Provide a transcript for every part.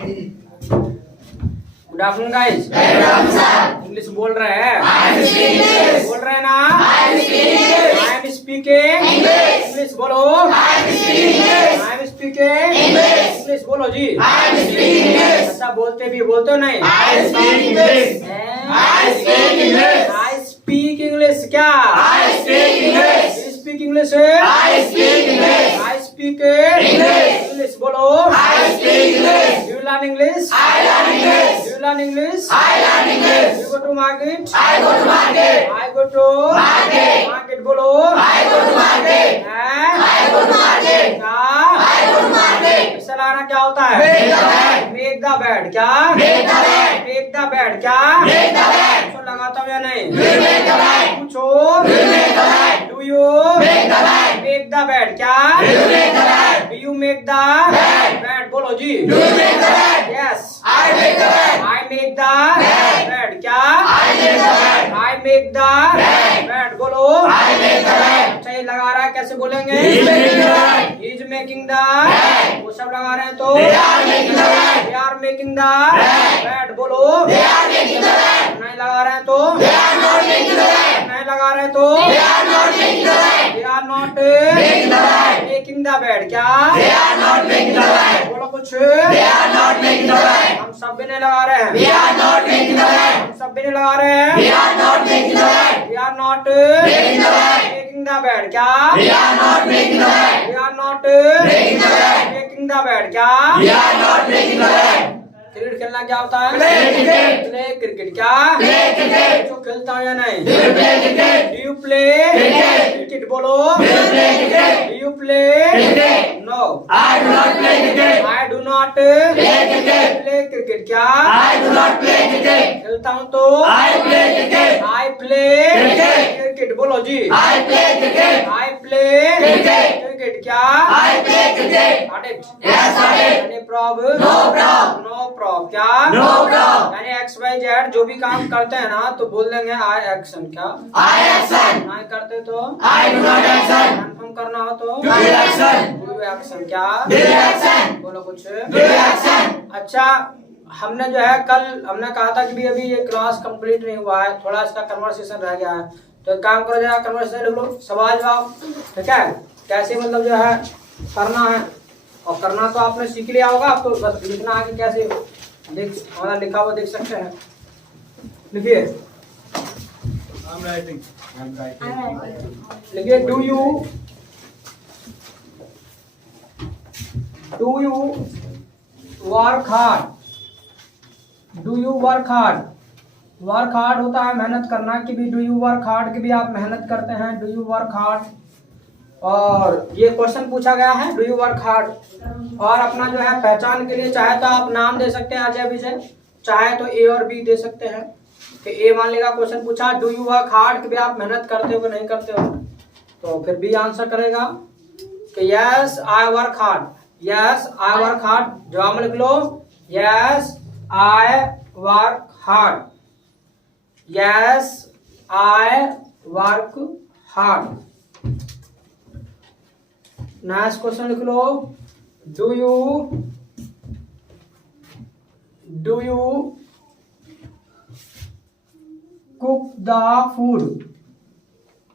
Good afternoon guys. English बोल रहे हैं? बोल रहे हैं ना? आई एम स्पीकिंग इंग्लिश बोलो। आई एम स्पीकिंग इंग्लिश बोलो जी। अच्छा बोलते भी बोलते हो नहीं? आई स्पीक इंग्लिश क्या? Speak English. I speak English बोलो। Do you learn English? I learn English. Do you learn English? I learn English. You go to market? I go to market. I go to market. Market बोलो। I go to market. I go to market. क्या? I go to market. इससे लाना क्या होता है? Make the bed. Make the bed क्या? Make the bed. Make the bed क्या? Make the bed. पूछो लगाता हूँ या नहीं? Do you make the bed? पूछो। Do you make the bed? Do you make the bed? Make the bed क्या? Do you make the bed? Do you make the bed? Bed बोलो जी। Do you make the bed? Yes. I make the bed. I make the bed क्या? I make the bed. I make the bed बोलो। I make the bed. अच्छा ये लगा रहा है कैसे बोलेंगे? He is making the bed. He is making the bed. वो सब लगा रहे हैं तो? They are making the bed. They are making the bed बोलो। They are making the bed. नहीं लगा रहे हैं तो? They are not making the bed. नहीं लगा रहे हैं तो? They are not making the bed. They are not making the bed. Making the bed क्या? They are not making the bed. बोलो कुछ। They are not making the bed. हम सब भी नहीं लगा रहे हैं। We are not making the bed. हम सब भी नहीं लगा रहे हैं। We are not making the bed. We are not making the bed. Making the bed क्या? We are not making the bed. We are not making the bed. Making the bed क्या? We are not making the bed. Cricket खेलना क्या होता है? Play cricket. Play cricket क्या? Play cricket. जो खेलता है या नहीं? Do you play cricket? Do you play cricket? Cricket बोलो। Do you play cricket? Do you play cricket? No. I do not play cricket. I do not play cricket. Play cricket क्या? I do not play cricket. खेलता हूँ तो? I play cricket. I play cricket. Cricket बोलो जी। I play cricket. I play cricket. Cricket क्या? I play cricket. Got it? Yes, got it. Any problem? No problem. No prob क्या? No prob. यानी X Y Z जो भी काम करते हैं ना तो बोल देंगे आई एक्शन क्या? आई एक्शन। नहीं करते तो? आई डू नॉट एक्शन। कंफर्म करना हो तो? Do action. डू एक्शन क्या? Do action. बोलो कुछ। Do action. अच्छा हमने जो है कल हमने कहा था कि भी अभी ये क्लास कंप्लीट नहीं हुआ है, थोड़ा इसका कन्वर्सेशन रह गया है, तो एक काम करो जरा कन्वर्सेशन लिख लो, सवाल जवाब, ठीक है? कैसे मतलब जो है करना है, और करना तो आपने सीख लिया होगा, अब तो बस लिखना है कि कैसे देख हमारा लिखा हुआ देख सकते हैं। लिखिए। लिखिए do you work hard? Do you work hard? Work hard होता है मेहनत करना, कि भी डू यू वर्क हार्ड, कि भी आप मेहनत करते हैं, डू यू वर्क हार्ड। और ये क्वेश्चन पूछा गया है डू यू वर्क हार्ड। और अपना जो है पहचान के लिए चाहे तो आप नाम दे सकते हैं अजय विजय, चाहे तो ए और बी दे सकते हैं। कि ए मान लेगा क्वेश्चन पूछा डू यू वर्क हार्ड, कि भी आप मेहनत करते हो कि नहीं करते हो, तो फिर बी आंसर करेगा कि yes I work hard. Yes I work hard जवाब में लिख लो, yes I work hard. Yes I work hard. Next question लिख लो, do you cook the food?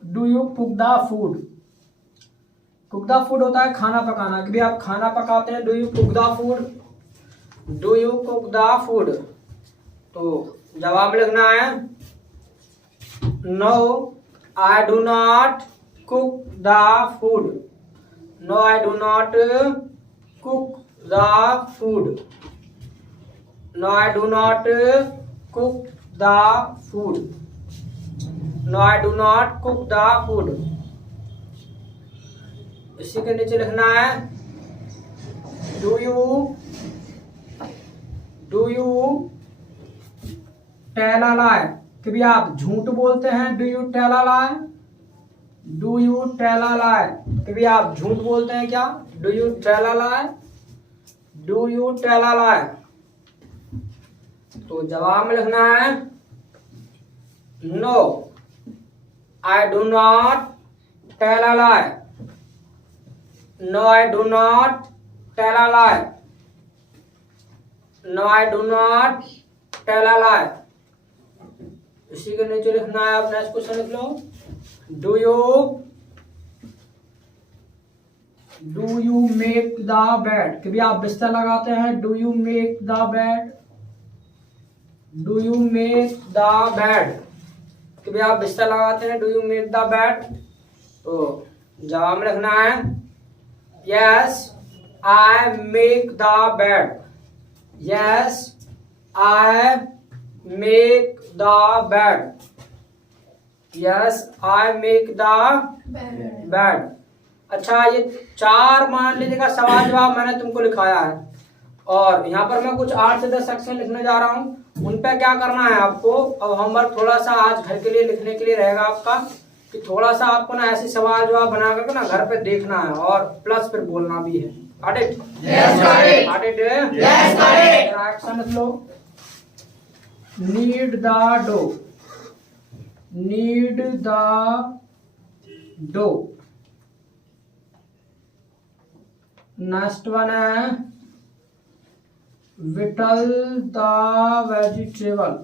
Do you cook the food? Cook the food होता है खाना पकाना, कि भी आप खाना पकाते हैं, do you cook the food? Do you cook the food? तो जवाब लिखना है no I do not cook the food. No, I do not cook the food. No, I do not cook the food. No, I do not cook the food. इसी के नीचे लिखना है do you tell a lie? कि भी आप झूठ बोलते हैं, do you tell a lie? Do you tell a lie? कि भी आप झूठ बोलते हैं क्या? Do you tell a lie? Do you tell a lie? तो जवाब में लिखना है no I do not tell a lie. No I do not tell a lie. No I do not tell a lie. इसी के नीचे लिखना है। आप नेक्स्ट क्वेश्चन लिख लो। Do you make the bed. कभी आप बिस्तर लगाते हैं। Do you make the bed. Do you make the bed. कभी आप बिस्तर लगाते हैं। Do you make the bed. तो जवाब में लिखना है yes I make the bed. Yes I make the bed. Yes I make the bed. अच्छा, ये 4 मान लीजिएगा सवाल जवाब मैंने तुमको लिखाया है, और यहाँ पर मैं कुछ 8 से 10 सेक्शन लिखने जा रहा हूँ। उन पे क्या करना है आपको। अब होमवर्क थोड़ा सा आज घर के लिए लिखने के लिए रहेगा आपका, कि थोड़ा सा आपको ना ऐसे सवाल जवाब बना करके ना घर पे देखना है, और प्लस फिर बोलना भी है। Got it? Yes, got it. Got it? Yes, got it. Action लिख लो। Knead the dough. Knead the dough. Next one है whittle the vegetable.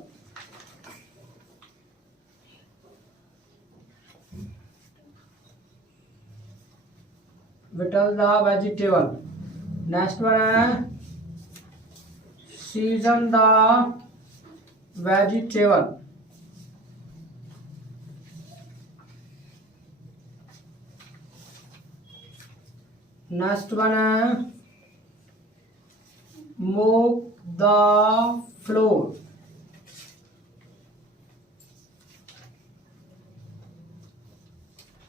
whittle the vegetable. Next one है season the vegetable. Next one है mop the floor.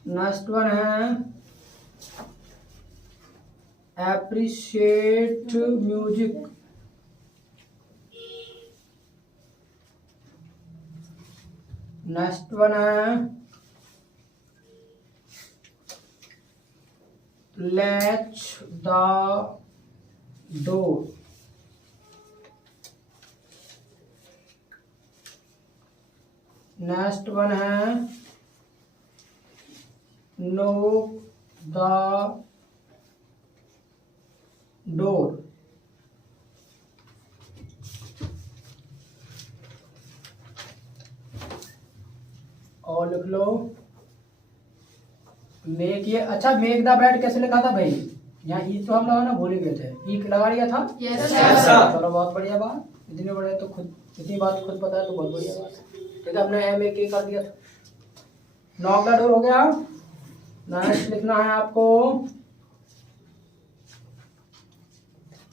Next one है appreciate music. Next one है latch the door. Next one है knock the door. और लिख लो make. ये अच्छा, make the bed कैसे लिखा था भाई। यहाँ ई तो हम लगाना भूल गए थे। ई लगा लिया था। चलो बहुत बढ़िया बात। इतने बड़े तो खुद, इतनी बात खुद पता है तो बहुत बढ़िया बात। ठीक है, हमने एम ए के कर दिया था। नॉक द डोर हो गया। नेक्स्ट लिखना है आपको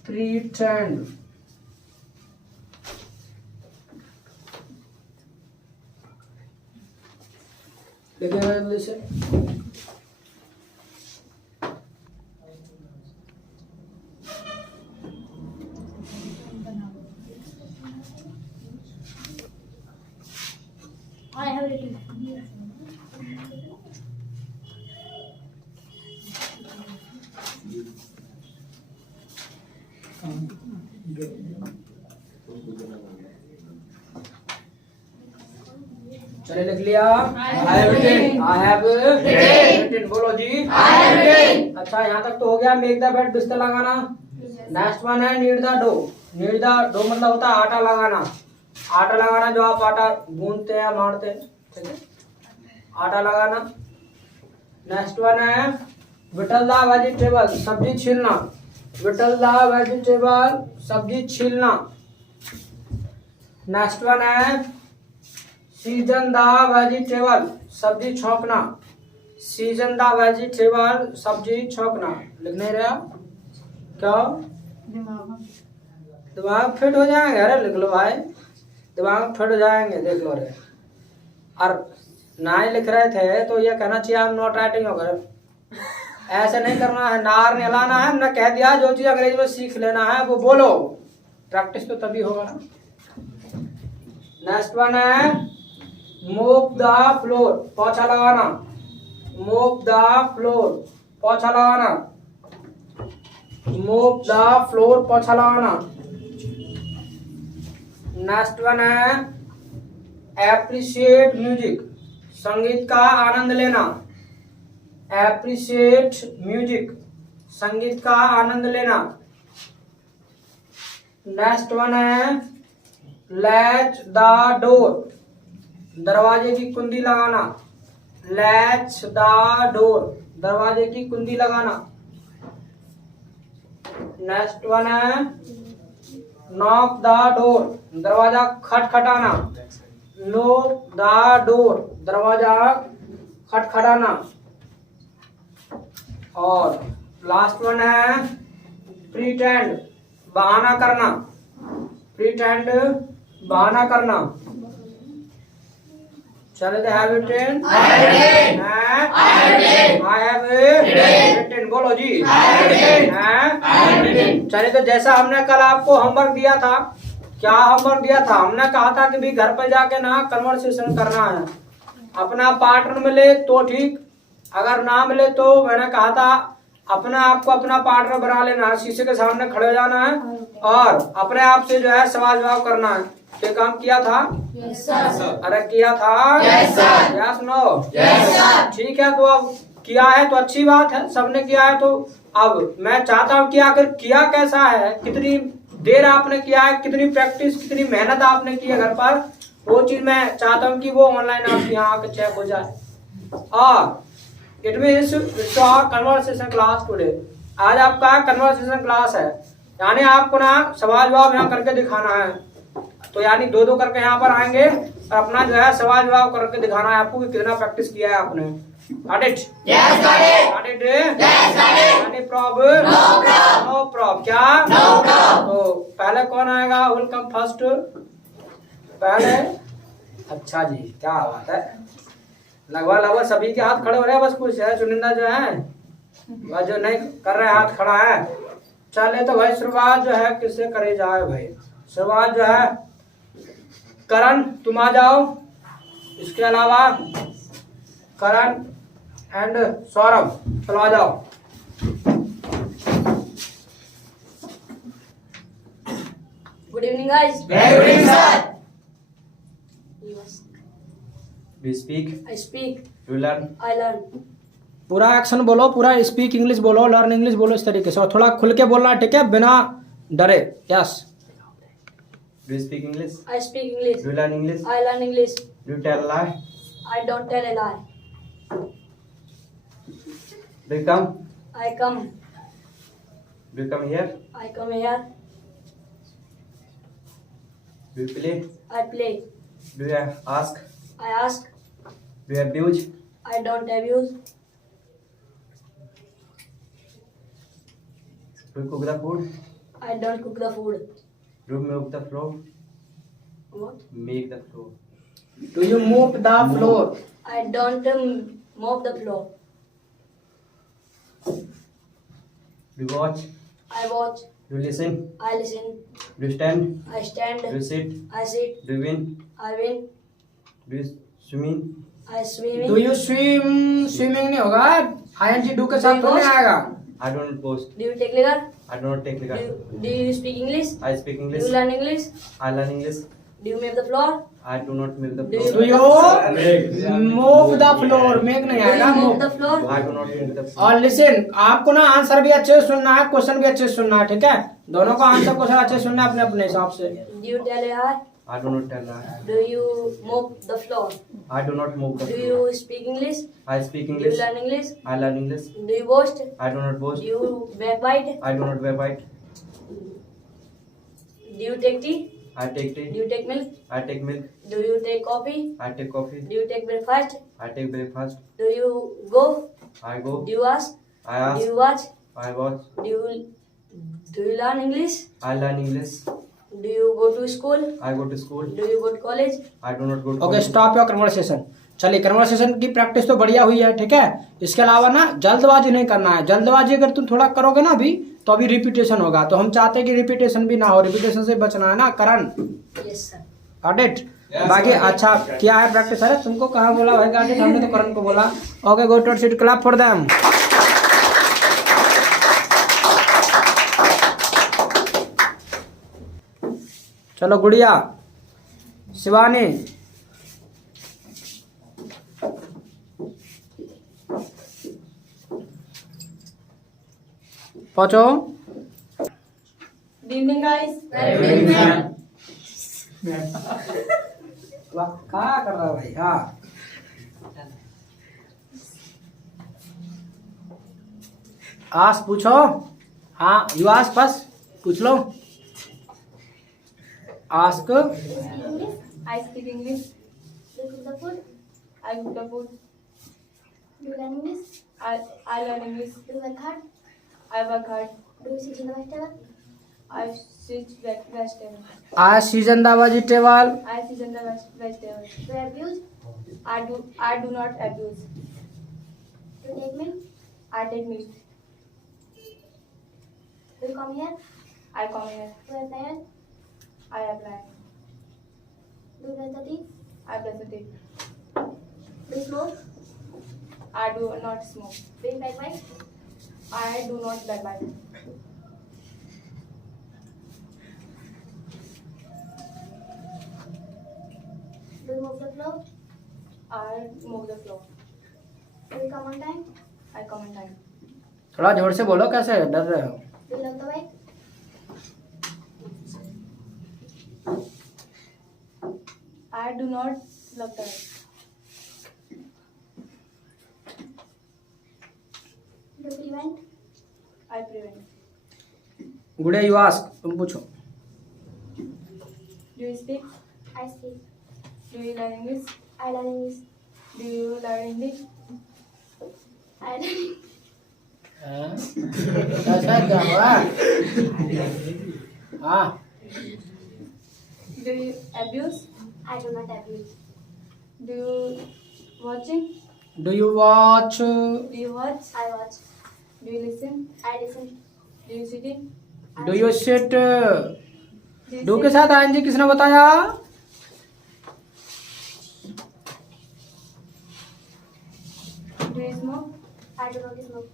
प्रीटेंड। लिखेगा जल्दी से। I have written. चलिए लिख लिया। I have written। बोलो जी। I have written। अच्छा, यहाँ तक तो हो गया। मेक द बेड, बिस्तर लगाना। नेक्स्ट वन है knead the dough. Knead the dough मतलब होता है आटा लगाना। आटा लगाना, जो आप आटा गूंथते हैं, मारते हैं, ठीक है, आटा लगाना। नेक्स्ट वन है whittle the vegetable, सब्जी छीलना। whittle the vegetable, सब्जी छीलना। नेक्स्ट वन है season the vegetable, सब्जी छौंकना। season the vegetable, सब्जी छौंकना। लिख नहीं रहे आप? क्या दिमाग फिट हो जाएंगे? अरे लिख लो भाई, दिमाग फिट हो जाएंगे। देख लो रे। और ना ही लिख रहे थे तो ये कहना चाहिए हम नॉट राइटिंग हो गए। ऐसे नहीं करना है, नार नहीं लाना है। हमने कह दिया जो चीज अंग्रेजी में सीख लेना है वो बोलो। प्रैक्टिस तो तभी होगा ना। नेक्स्ट वन है मोप द फ्लोर, पोछा लगाना। मोप द फ्लोर, पोछा लगाना। मोप द फ्लोर, पोछा लगाना। नेक्स्ट वन है एप्रिशिएट म्यूजिक, संगीत का आनंद लेना। एप्रिशिएट म्यूजिक, संगीत का आनंद लेना। नेक्स्ट वन है लैच द डोर, दरवाजे की कुंडी लगाना। लैच द डोर, दरवाजे की कुंडी लगाना। नेक्स्ट वन है नॉक द डोर, दरवाजा खटखटाना। नॉक द डोर, दरवाजा खटखटाना। और लास्ट वन है प्रीटेंड, बहाना करना। प्रीटेंड, बहाना करना। चलो they have written, I have written, बोलो जी। चलिए, तो जैसा हमने कल आपको होमवर्क दिया था, क्या होमवर्क दिया था? हमने कहा था कि भी घर पे जाके ना कन्वर्सेशन करना है। अपना पार्टनर मिले तो ठीक, अगर ना मिले तो मैंने कहा था अपना आपको अपना पार्टनर बना लेना, शीशे के सामने खड़े हो जाना है और अपने आप से जो है सवाल जवाब करना है। ये काम किया था? Yes sir. अरे किया था? Yes sir. Yes no? Yes sir. ठीक है, तो अब किया है तो अच्छी बात है, सबने किया है। तो अब मैं चाहता हूँ कि आखिर किया कैसा है, कितनी देर आपने किया है, कितनी प्रैक्टिस, कितनी मेहनत आपने की है घर पर, वो चीज मैं चाहता हूँ कि वो ऑनलाइन आपके यहाँ आकर चेक हो जाए। और it means conversation class today, आज आपका कन्वर्सेशन क्लास है, यानी आपको ना सवाल जवाब यहाँ करके दिखाना है। तो यानी दो दो करके यहाँ पर आएंगे और अपना जो है सवाल जवाब करके दिखाना है आपको कि कितना प्रैक्टिस किया है आपने। Got it? Yes, got it. Got it? Yes, got it. Any problem? No problem. No problem. क्या? No problem. तो पहले कौन आएगा? Welcome first. पहले, अच्छा जी, क्या बात है। लगभग सभी के हाथ खड़े हो रहे हैं, बस कुछ है चुनिंदा जो है वह जो नहीं कर रहे हाथ खड़ा है। चले तो भाई शुरुआत जो है किससे करे जाए भाई? शुरुआत जो है करण, तुम आ जाओ। इसके अलावा करण एंड सौरभ, चलो आ जाओ। Good evening, guys. Good evening, sir. Yes. Do you speak? I speak. Do you learn? I learn. पूरा एक्शन बोलो, पूरा स्पीक इंग्लिश बोलो, लर्न इंग्लिश बोलो, इस तरीके से, और थोड़ा खुल के बोलना, ठीक है, बिना डरे। Yes. Do you speak English? I speak English. Do you learn English? I learn English. Do you tell a lie? I don't tell a lie. Do you come? I come. Do you come here? I come here. Do you play? I play. Do you ask? I ask. Do you abuse? I don't abuse. Do you cook the food? I don't cook the food. Do you move the floor? What? Make the floor. Do you move the floor? I don't mop the floor. Do you watch? I watch. Do you listen? I listen. Do you stand? I stand. Do you sit? I sit. Do you win? I win. Do you swimming? I swim. Do you swim? Swimming नहीं होगा, ING do के साथ तो नहीं आएगा। I don't post. Do you take liquor? I do not take liquor. Do you speak English? I speak Do English. you learn English? I learn English. Do you map the floor? I do not move the Do floor. Do you move the floor? Make नहीं Do you आएगा, move move. the floor? I do not move the floor. और listen, आपको ना answer भी अच्छे से सुनना है, क्वेश्चन भी अच्छे से सुनना है, ठीक है? दोनों का आंसर क्वेश्चन अच्छे से सुनना है अपने अपने हिसाब से। Do you tell a lie? I do not tell lie. Do you mop the floor? I do not move the Do floor. you speak English? I speak Do you English. learn English? I learn English. Do you boast? I do not Do boast. you backbite? I do not backbite. Do you take tea? I take Do tea. you take milk? I take milk. Do you take coffee? I take coffee. Do you take breakfast? I take breakfast. Do you go? I go. Do you ask? I Do ask. you watch? I watch. Do you learn English? I learn English. Do you go to school? I go to school. Do you go to college? I do not go to okay, college. Stop your conversation. चलिए, conversation की practice तो बढ़िया हुई है, ठीक है? इसके अलावा ना जल्दबाजी नहीं करना है। जल्दबाजी अगर तुम थोड़ा करोगे ना अभी, तो अभी रिपीटेशन होगा, तो हम चाहते हैं कि रिपीटेशन भी ना हो, रिपीटेशन से बचना है ना करण। Yes, sir. Got it? बाकी अच्छा क्या है प्रैक्टिस? अरे तुमको कहाँ बोला भाई गॉट इट? हमने तो करण को बोला। Okay, go to seat, clap for them. चलो गुड़िया, शिवानी, पहुंचो। Do evening, guys. वाह, क्या कर रहा है भाई? हाँ, आस पूछो। हाँ, यू आस्क फर्स्ट, पूछ लो। Ask. I speak English. Do you cook the food? I cook the food. Do you learn English? I learn English. Do you work hard? I work hard. Do you sit in the vegetable? I sit vegetable. I season the vegetable. I season the vegetable. Do you abuse? I do not abuse. Do you take milk? I take milk. Do you come here? I come here. Do you apply it? I apply. Do you brush the teeth? I brush the teeth. Do you smoke? I do not smoke. Do you backbite? I do not backbite. Do you move the floor? I move the floor. Do you come on time? I come on time. थोड़ा जोर से बोलो, कैसे डर रहे हो? Do you love the bike? I do not love the Do you prevent? I prevent. गुड़े you ask, तुम पूछो। Do you speak? I speak. Do you learn English? I learn English. Do you learn English? I learn. कैसा क्या हुआ? हाँ, Do you abuse? I do not abuse. Do you watching? do you watch? Do you watch? I watch. Do you listen? I listen. Do you sitting? do you sit? Do you do sit? के साथ आएंगे किसने बताया? Do you smoke? I do not smoke.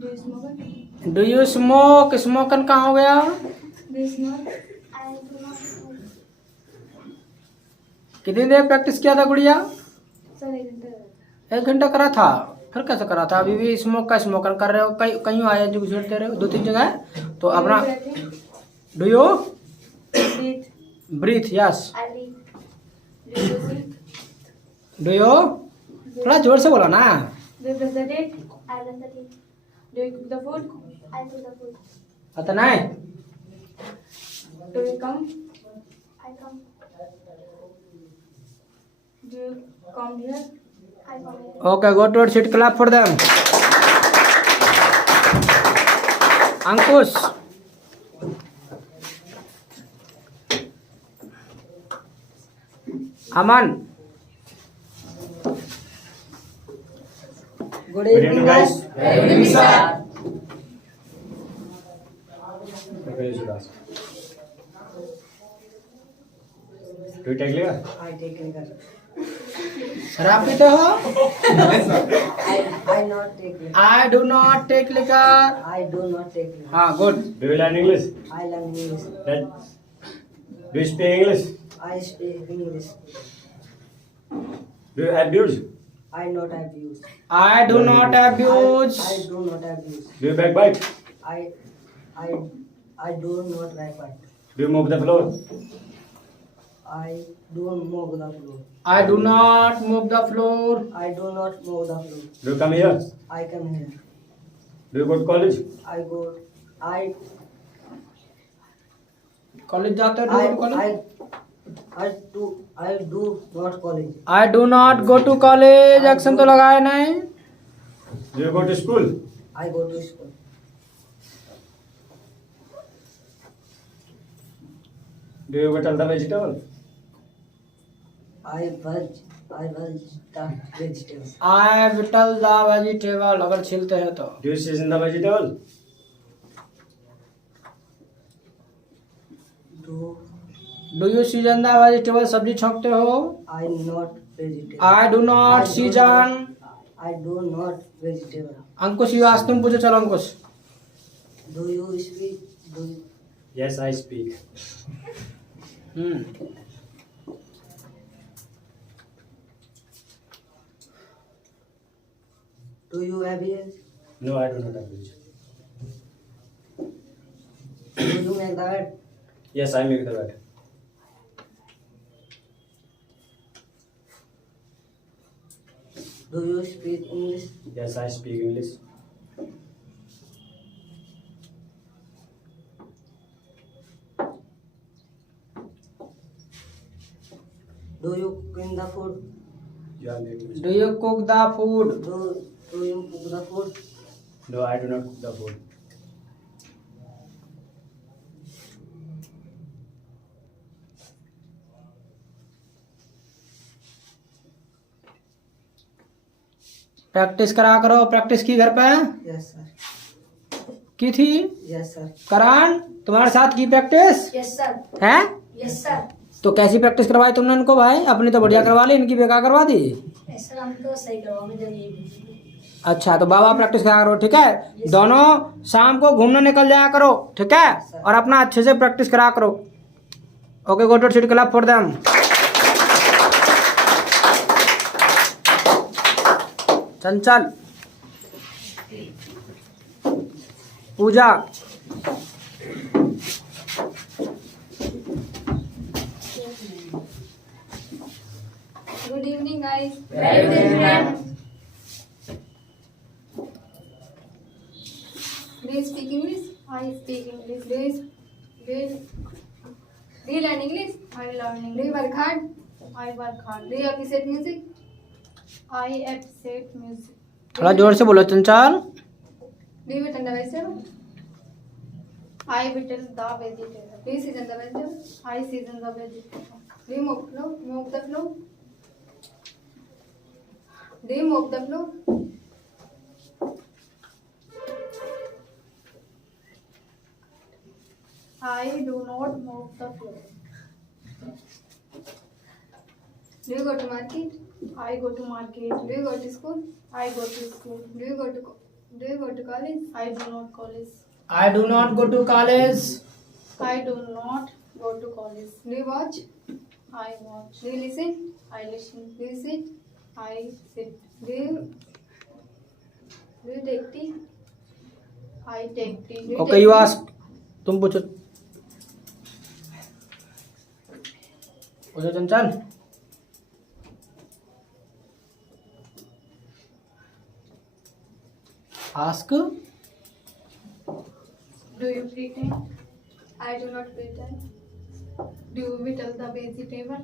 Do you smoke? Do you smoke? स्मोकन कहाँ हो गया? Do you smoke? I do not smoke. कितनी देर प्रैक्टिस किया था गुड़िया? Sir, I didn't. 1 घंटा करा था। फिर कैसे करा था? अभी भी स्मोक का स्मोकन कर रहे हो? कहीं आए जो घुसते रहे हो 2-3 जगह है? तो अपना do you Breathe. Breathe? Yes. I read. Do you sit? Do you? थोड़ा जोर से बोलो ना। Do you brush the teeth? I brush the teeth. Do you cook the food? I cook the food. पता नहीं। Do you come? I come. Do you come here? I come here. Okay, go to your seat. Clap for them. Ankush, Aman, Good evening, guys. Good evening, sir. Okay, you should ask. Do you take liquor? I take liquor. शराब पीते हो? I not take liquor. I do not take liquor. I do not take liquor. हाँ, good. Do you learn English? I learn English. Do you speak English? I speak English. Do you abuse? I not abuse. I do not abuse. I do not abuse. Do you backbite? I do not backbite. Do you move the floor? I do move the floor. I do not move the floor. I do not move the floor. Do you come here? I come here. Do you go to college? I go. I college जाते हो? I do not college. I do not go to college. Action तो लगाया नहीं। Do you go to school? I go to school. Do you whittle the vegetable? I was the vegetables. I whittle the vegetable. अगर छीलते हैं तो। Do you season the vegetable? Do you season the vegetable? सब्जी छोंकते हो? I not vegetable. I do not season. I do not vegetable. Ankush, you आज तुम पूछो। चलो अंकुश। Do you speak? Do you, Yes, I speak. Do you have ears? No, I do not have ears. Do you make the bed? Yes, I make the bed. Do you speak English? Yes, I speak English. Do you clean the food? You are making Do you cook the food? Do you cook the food? No, I do not cook the food. Practice करा करो। Practice की घर पे Yes, sir. की थी? Yes, sir. करान तुम्हारे साथ की प्रैक्टिस Yes, sir. है? Yes, sir. तो कैसी प्रैक्टिस करवाई तुमने इनको भाई? अपनी तो बढ़िया करवा ली, इनकी बेकार करवा दी। Yes, sir. हम तो सही करवाएंगे जब ये अच्छा, तो बाबा प्रैक्टिस करा करो, ठीक है? दोनों शाम को घूमने निकल जाया करो, ठीक है? और अपना अच्छे से प्रैक्टिस करा करो। Okay, go to seat, clap for them. Chanchal, Pooja, Good evening, guys. Very good evening, ma'am. Do you speak English? I speak English. Do you learn English? I learn English. Do you work hard? I work hard. Do you appreciate music? I appreciate music. थोड़ा जोर से बोलो चंचल। Do you attend the festival? I whittle the vegetable. Do you season the vegetable? I season the vegetable. Do you mop the floor? Do you mop the floor? I do not mop the floor. Do you go to market? I go to market. Do you go to school? I go to school. Do you go to college? I do not college. I do not go to college. I do not go to college. Do you watch? I watch. Do you listen? I listen. Do you sit? I sit. Do you take tea? I take tea. Do you okay, take you tea? Ask. तुम पूछो। पूछो चंचल। Ask. Do you pretend? I do not pretend. Do you whittle the vegetable?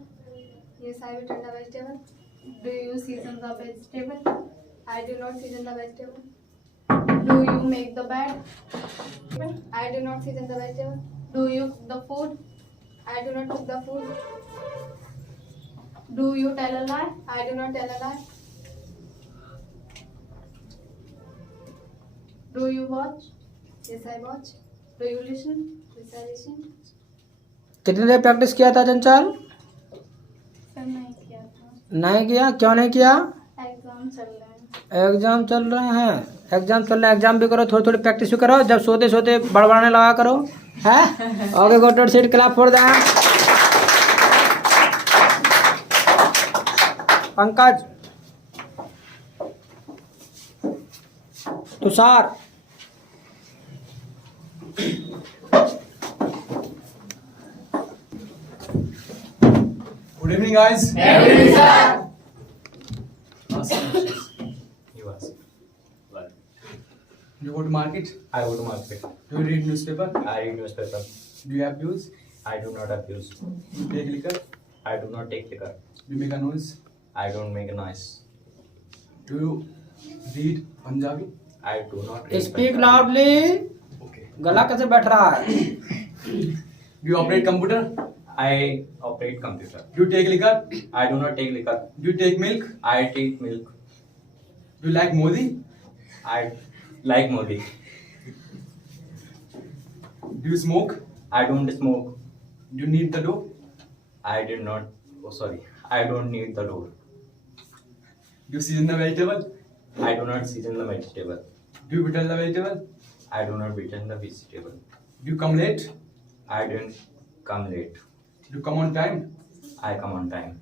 Yes, I whittle the vegetable. Do you season the vegetable? I do not season the vegetable. Do you make the bed? I do not season the vegetable. Do you cook the food? I do not cook the food. Do you tell a lie? I do not tell a lie. Do you watch? Yes, I watch. Do you listen? Yes, I listen. कितनी देर practice किया था चंचल? Sir नहीं किया था। नहीं किया? क्यों नहीं किया? एग्जाम चल रहे हैं। एग्जाम चल रहे हैं। एग्जाम चल रहे हैं, एग्जाम भी करो, थोड़ी थोड़ी प्रैक्टिस भी करो। जब सोते सोते बड़बड़ाने लगा करो, है? Okay, go to seat, clap for them. Pankaj, Tushar, Good evening, guys. You ask. Well, You go to market. I go to market. Do you read newspaper? I read newspaper. Do you have views? I do not abuse. Do you take liquor? I do not take liquor. Do you make a noise? I don't make a noise. Do you read Punjabi? I do not read speak Punjabi. Loudly. Okay. गला कैसे बैठ रहा है? Do you operate computer? I operate computer. Do you take liquor? I do not take liquor. Do you take milk? I take milk. Do you like Modi? I like Modi. Do you smoke? I don't smoke. Do you need the dough? I did not. Oh, sorry. I don't need the door. Do you season the vegetable? I do not season the vegetable. Do you whittle the vegetable? I do not return the vegetable. Do you come late? I didn't come late. Do you come on time? I come on time.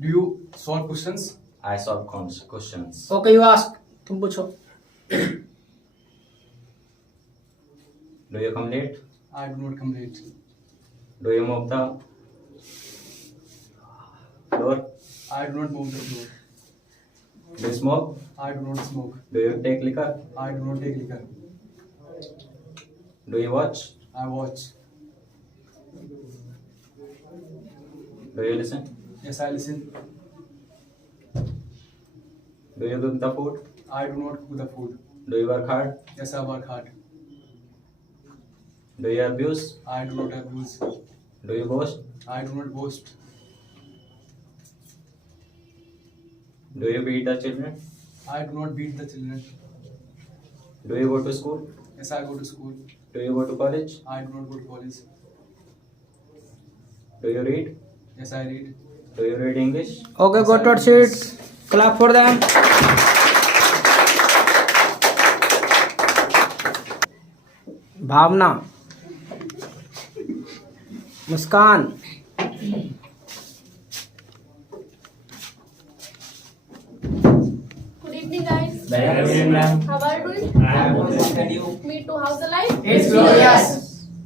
Do you solve questions? I solve questions. Okay, you ask. तुम पूछो. Do you come late? I do not come late. Do you mop the floor? I do not move the floor. Do you smoke? I do not smoke. Do you take liquor? I do not take liquor. Do you watch? I watch. Do you listen? Yes, I listen. Do you cook the food? I do not cook the food. Do you work hard? Yes, I work hard. Do you abuse? I do not abuse. Do you boast? I do not boast. Do you beat the children? I do not beat the children. Do you go to school? Yes, I go to school. Do you go to college? I do not go to college. Do you read? Yes, I read. Do you read English? Okay, go to your seats. Clap for them. Bhavna, Muskan, Good evening, guys. Good evening, ma'am. How are you doing? I am good. And you? Me too. How's the life? It's glorious.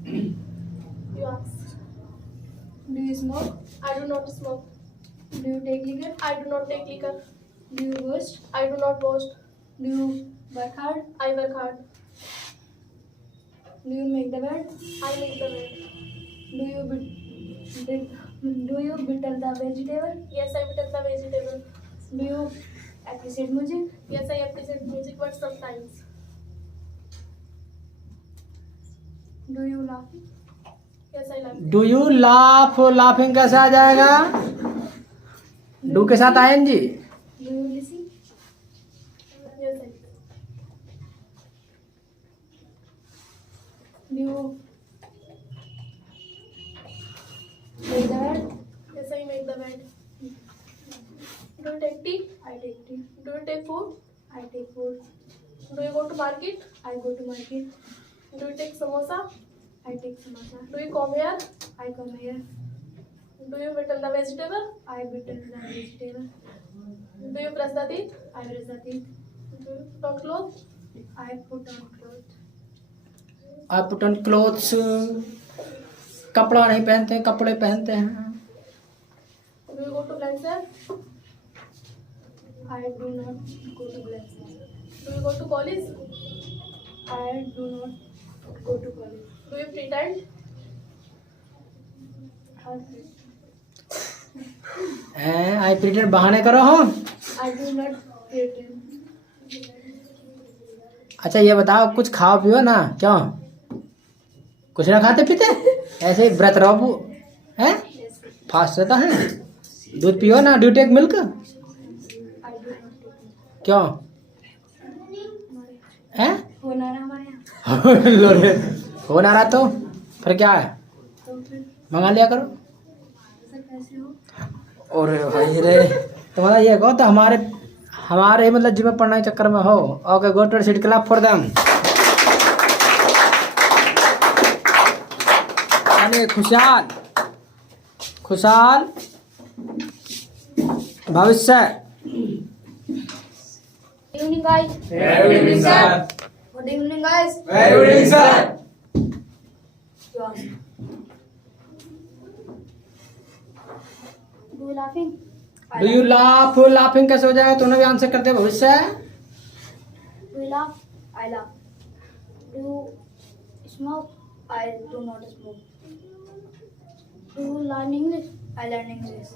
You ask. Do you smoke? I do not smoke. Do you take liquor? I do not take liquor. Do you boast? I do not boast. Do you work hard? I work hard. Do you make the bed? I make the bed. Do you whittle the vegetable? Yes, I whittle the vegetable. Do you appreciate music? Yes, I appreciate music, but sometimes. Do you laugh? Yes, I laugh. Do you laugh? Laughing कैसे आ जाएगा? Do के साथ आएंगी. Do you listen? Yes, I listen. Do you make the bed? Yes, I make the bed. Do you take tea? I take tea. Do you take food? I take food. Do you go to market? I go to market. Do you take samosa? I take samosa. Do you come here? I come here. Do you whittle the vegetable? I whittle the vegetable. Do you brush the teeth? I brush the teeth. Do you put on clothes? I put on clothes. I put on clothes. कपड़ा नहीं पहनते हैं, कपड़े पहनते हैं. Do you go to Glenshire? I do not go to Glenshire. Do you go to college? I do not go to college. Do you pretend? I pretend बहाने करो हो. I do not pretend. अच्छा ये बताओ, कुछ खाओ पियो ना. क्यों कुछ ना खाते पीते? ऐसे ही व्रत रहो हैं? फास्ट रहता है. दूध पियो ना. Do take milk? I do not take. क्यों हैं? होना रहा हमारे यहाँ. हो ना रहा तो फिर क्या है? तो फिर मंगा लिया करो. ऐसा कैसे हो? और भाई रे, तुम्हारा ये कहो तो हमारे मतलब जिम में पढ़ने के चक्कर में हो. Okay, go to seat. Clap for them. Khushhal Bhavishya. Good evening, guys. Good evening, sir. Good evening, guys. Good evening, sir. You ask. Do you laughing? Do you laugh? Laughing कैसे हो जाएगा? तुमने भी आंसर कर दिया. भविष्य. Do you laugh? I laugh. Do you smoke? I do not smoke. Do you learn English? I learn English.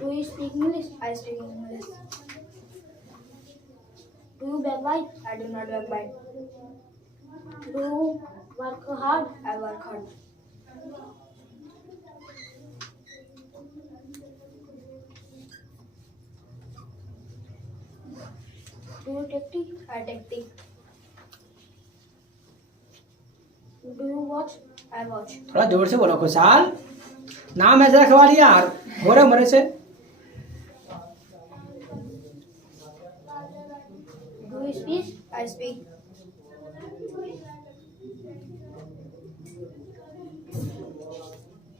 Do you speak English? I speak English. Do you backbite? I do not backbite. Do you work hard? I work hard. Do you take tea? I take tea. Do you watch? I watch. थोड़ा जोर से बोलो. खुशहाल नाम ऐसे रखवा लिया यार. हो रहे मरे से. Do you speak? I speak.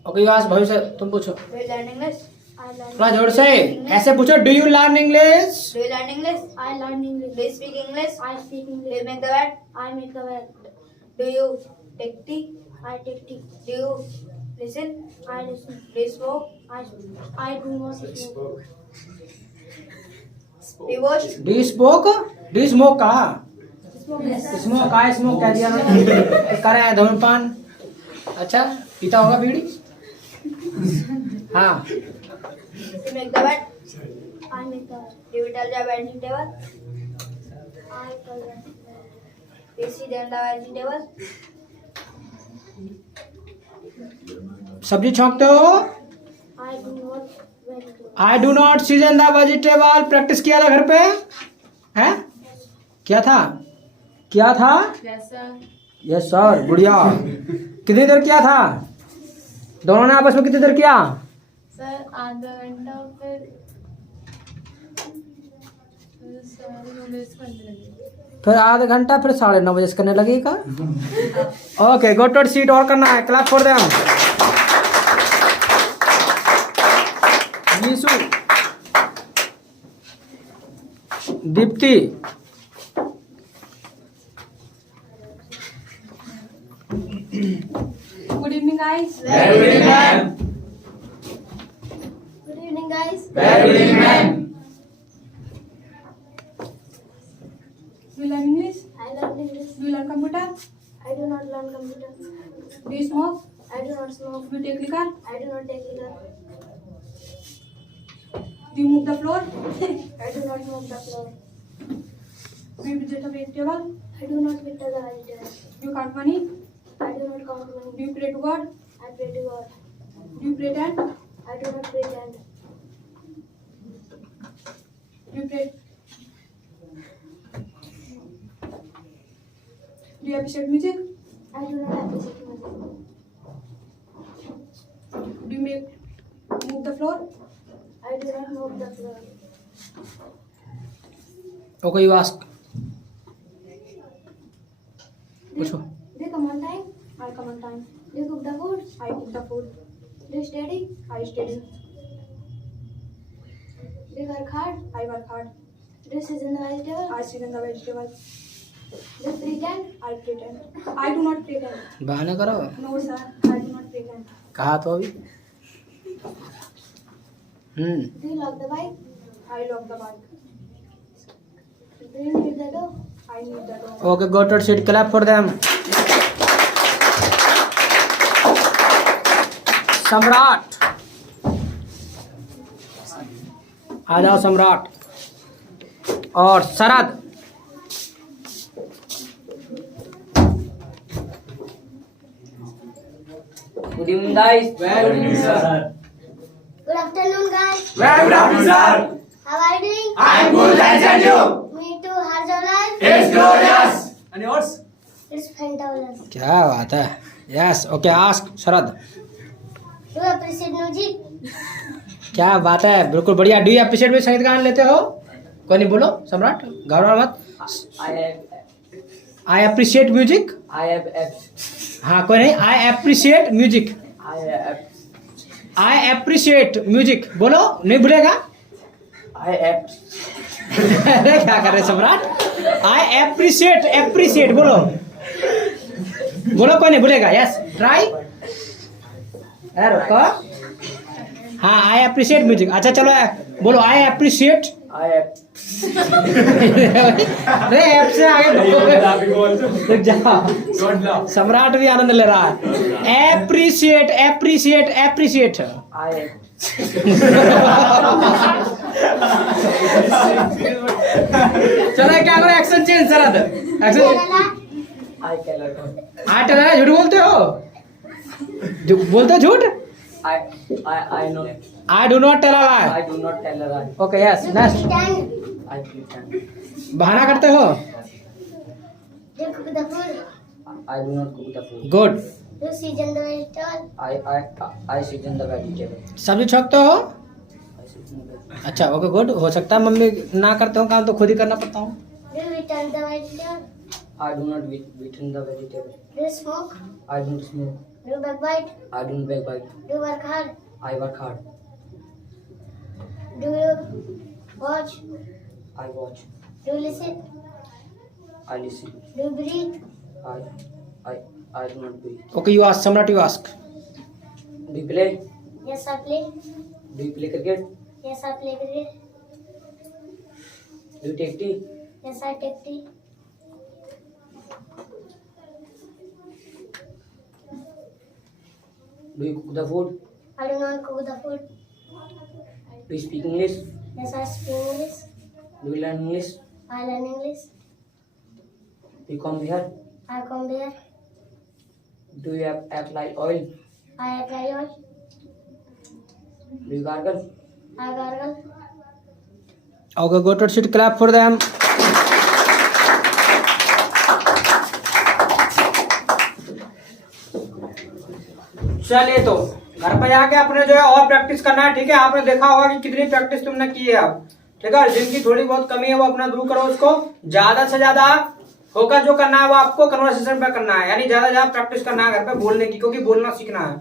Okay, you ask. भविष्य तुम पूछो. Do you learn English? I learn. थोड़ा जोर से ऐसे पूछो, do you learn English? Do you learn English? I learn English. Do you speak English? I speak Do you English. make the bed? I make the bed. Do you take tea? I take tea. Do you listen? I listen. Do you smoke? I do not smoke. Do you watch? Do you smoke? Do you smoke कहा? Yes. Smoke आए, smoke कह दिया उन्होंने। करे हैं धूम्रपान। अच्छा, पीता होगा बीड़ी? हाँ। Do you make the bed? I make the bed. Do you tell the bedsheet table? I tell them. Do you sit on the bedsheet table? सब्जी छौंकते हो? I do not vegetable. I do not season the vegetable. Practice किया था घर पे? हैं? क्या था? क्या था? Yes, sir. यस सर, बढ़िया। कितनी देर किया था? दोनों ने आपस में कितनी देर किया? Sir, आधा घंटा फिर आधा घंटा, फिर 9:30 बजे से करने लगेगा। Okay, go to seat. और करना है, clap for them. Yishu, Deepti, Good evening, guys. Very good, ma'am. Good evening, guys. Very good, ma'am. Do you learn English? I learn English. Do you learn computer? I do not learn computer. Do you smoke? I do not smoke. Do you take liquor? I do not take liquor. Do you move the floor? I do not move the floor. Do you visit a vegetable? I do not pick the vegetable. Do you count money? I do not count Do money. you pray to God? I pray to God. Do you pretend? I do not pretend. Do you pray? Do you appreciate music? I do not appreciate music. Do you move the floor? I do not move the floor. Okay, you ask. पूछो। Do you come on time? I come on time. Do you cook the food? I cook the food. Do you study? I study. Do you work hard? I work hard. Do you season the vegetable? I season the vegetable. Do you pretend? I pretend. I do not pretend. बहाना करो। No, sir. I do not pretend. कहा तो अभी। Do you lock the bike? I lock the bike. Do you need the door? I need the door. Okay, go to seat. Clap for them. Samrat, आ जाओ सम्राट। और शरद। Good evening, guys. Very good evening, sir. Good afternoon, guys. Very good afternoon, sir. How are you doing? I'm good, thanks, and you? Me too. How's your life? It's glorious. And yours? It's fantabulous. क्या बात है। Yes, okay, ask Sharad. Do you appreciate music? क्या बात है, बिल्कुल बढ़िया। Do you appreciate में संगीत गान लेते हो? कोई नहीं, बोलो सम्राट, घबराओ मत। आई एप्रिशिएट म्यूजिक। हाँ, कोई नहीं। आई एप्रिशिएट म्यूजिक। आई एप्रिशिएट म्यूजिक बोलो, नहीं भूलेगा। अरे क्या कर रहे सम्राट। आई एप्रिशिएट, एप्रिशिएट बोलो, बोलो, कोई नहीं भूलेगा। Yes, try. रुको। हाँ, आई एप्रिशिएट म्यूजिक। अच्छा चलो, बोलो आई एप्रिशिएट। अरे ऐप से आगे रुक जाओ। सम्राट भी आनंद ले रहा है। Appreciate, appreciate, appreciate. चलो क्या करो, action change Sharad. Action. I tell झूठ बोलते हो, बोलते हो झूठ। I do not tell a lie. Okay, yes, next. बहाना करते हो। Do you cook the food? Good. Do you season the vegetable? सब्जी छौंकते हो। अच्छा, ओके, गुड। हो सकता है मम्मी ना करते हो काम, तो खुद ही करना पड़ता हूँ। Do you return the vegetable? I do not return the vegetable. Do you smoke? I don't smoke. Do you backbite? I don't backbite. Do you work hard? I work hard. Do you watch? I watch. Do you listen? I listen. Do you breathe? I do not breathe. Okay, you ask. Samrat, you ask. Do you play? Yes, I play. Do you play cricket? Yes, I play cricket. Do you take tea? Yes, I take tea. Do you cook the food? I do not cook the food. Do you speak English? Yes, I speak English. Do you learn English? I learn English. Do you come here? I come there. Do you apply oil? I apply oil. Do you gargle? I gargle. Okay, go to sit. Clap for them. चलिए तो घर पे जाके अपने जो है और practice करना है, ठीक है। आपने देखा होगा कि कितनी प्रैक्टिस तुमने की है अब, ठीक है। जिनकी थोड़ी बहुत कमी है वो अपना दूर करो उसको। ज्यादा से ज्यादा फोकस जो करना है वो आपको कन्वर्सेशन पे करना है, यानी ज्यादा प्रैक्टिस करना है घर पे बोलने की, क्योंकि बोलना सीखना है,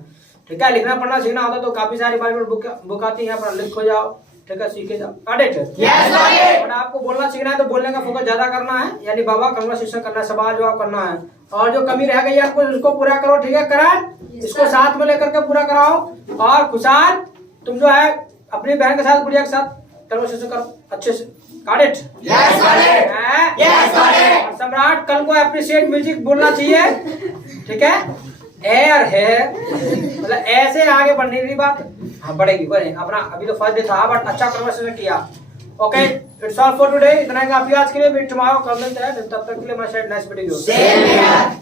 ठीक है। लिखना पढ़ना सीखना होता तो काफी सारी बार बुक आती है, अपना लिखो जाओ, ठीक है, सीखे जाओ। और आपको बोलना सीखना है तो बोलने का फोकस ज्यादा करना है, यानी बाबा कन्वर्सेशन करना है, सवाल जवाब करना है। और जो कमी रह गई है आपको उसको पूरा करो, ठीक है। करण इसको साथ में लेकर के पूरा कराओ। और खुशाल तुम जो है अपनी बहन के साथ, गुड़िया के साथ कन्वर्सेशन करो अच्छे से। Got it? Yes, got it. Yes, got it. और सम्राट कल को अप्रिशिएट म्यूजिक बोलना चाहिए, ठीक है। एयर है मतलब ऐसे आगे बढ़ने की बात, हाँ बढ़ेगी बढ़े। अपना अभी तो फर्स्ट डे था बट अच्छा कन्वर्सेशन किया। Okay, it's all for today. इतना ही काफी आज के लिए। टुमारो कल मिलते हैं, तब तक के लिए my side nice video. Same here.